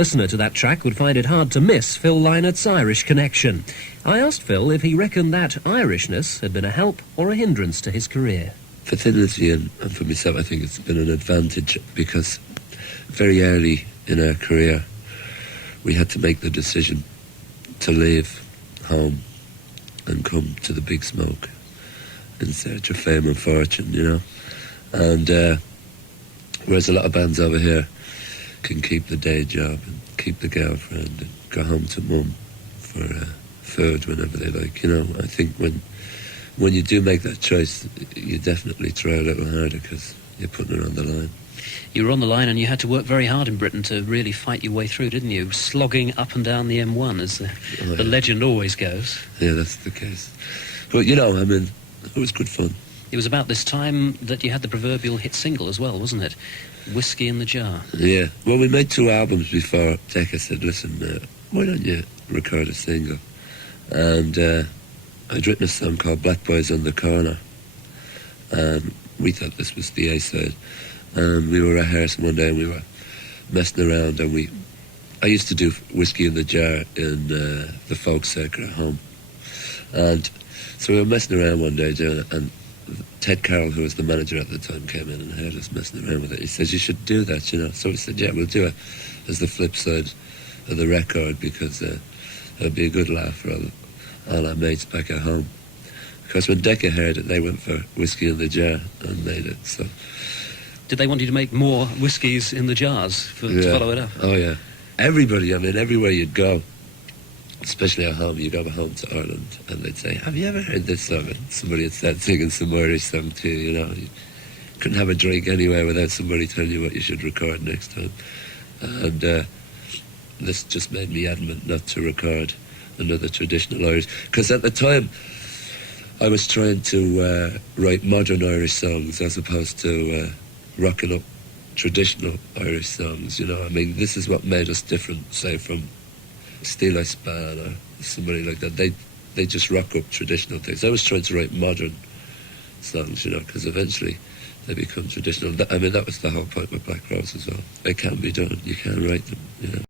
Listener to that track would find it hard to miss Phil Lynott's Irish connection. I asked Phil if he reckoned that Irishness had been a help or a hindrance to his career. For Trinity and for myself, I think it's been an advantage because very early in our career we had to make the decision to leave home and come to the big smoke in search of fame and fortune, you know. And whereas a lot of bands over here can keep the day job and keep the girlfriend and go home to mum for food whenever they like, you know. I think when you do make that choice, you definitely try a little harder because you're putting it on the line. You were on the line and you had to work very hard in Britain to really fight your way through, didn't you? Slogging up and down the M1, as the legend always goes. Yeah, that's the case. But, you know, I mean, it was good fun. It was about this time that you had the proverbial hit single as well, wasn't it? Whiskey in the Jar. Yeah. Well, we made 2 albums before Decca said, listen, why don't you record a single? And I'd written a song called Black Boys on the Corner. And we thought this was the A-side. And we were rehearsing one day and we were messing around and I used to do Whiskey in the Jar in the folk circuit at home. And so we were messing around one day doing it, and Ted Carroll, who was the manager at the time, came in and heard us messing around with it. He says, you should do that, you know. So we said, yeah, we'll do it as the flip side of the record because it'll be a good laugh for all our mates back at home. Because when Decca heard it, they went for Whiskey in the Jar and made it, so... Did they want you to make more whiskies in the jars to follow it up? Oh, yeah. Everybody, I mean, everywhere you'd go, especially at home, you go home to Ireland, and they'd say, have you ever heard this song? And somebody would start singing some Irish song to you, you know. You couldn't have a drink anywhere without somebody telling you what you should record next time. And this just made me adamant not to record another traditional Irish. Because at the time, I was trying to write modern Irish songs as opposed to rocking up traditional Irish songs, you know. I mean, this is what made us different, say, from Steel Span or somebody like that. They just rock up traditional things. I was trying to write modern songs, you know, because eventually they become traditional. I mean, that was the whole point with Black Rose as well. They can be done. You can write them, you know.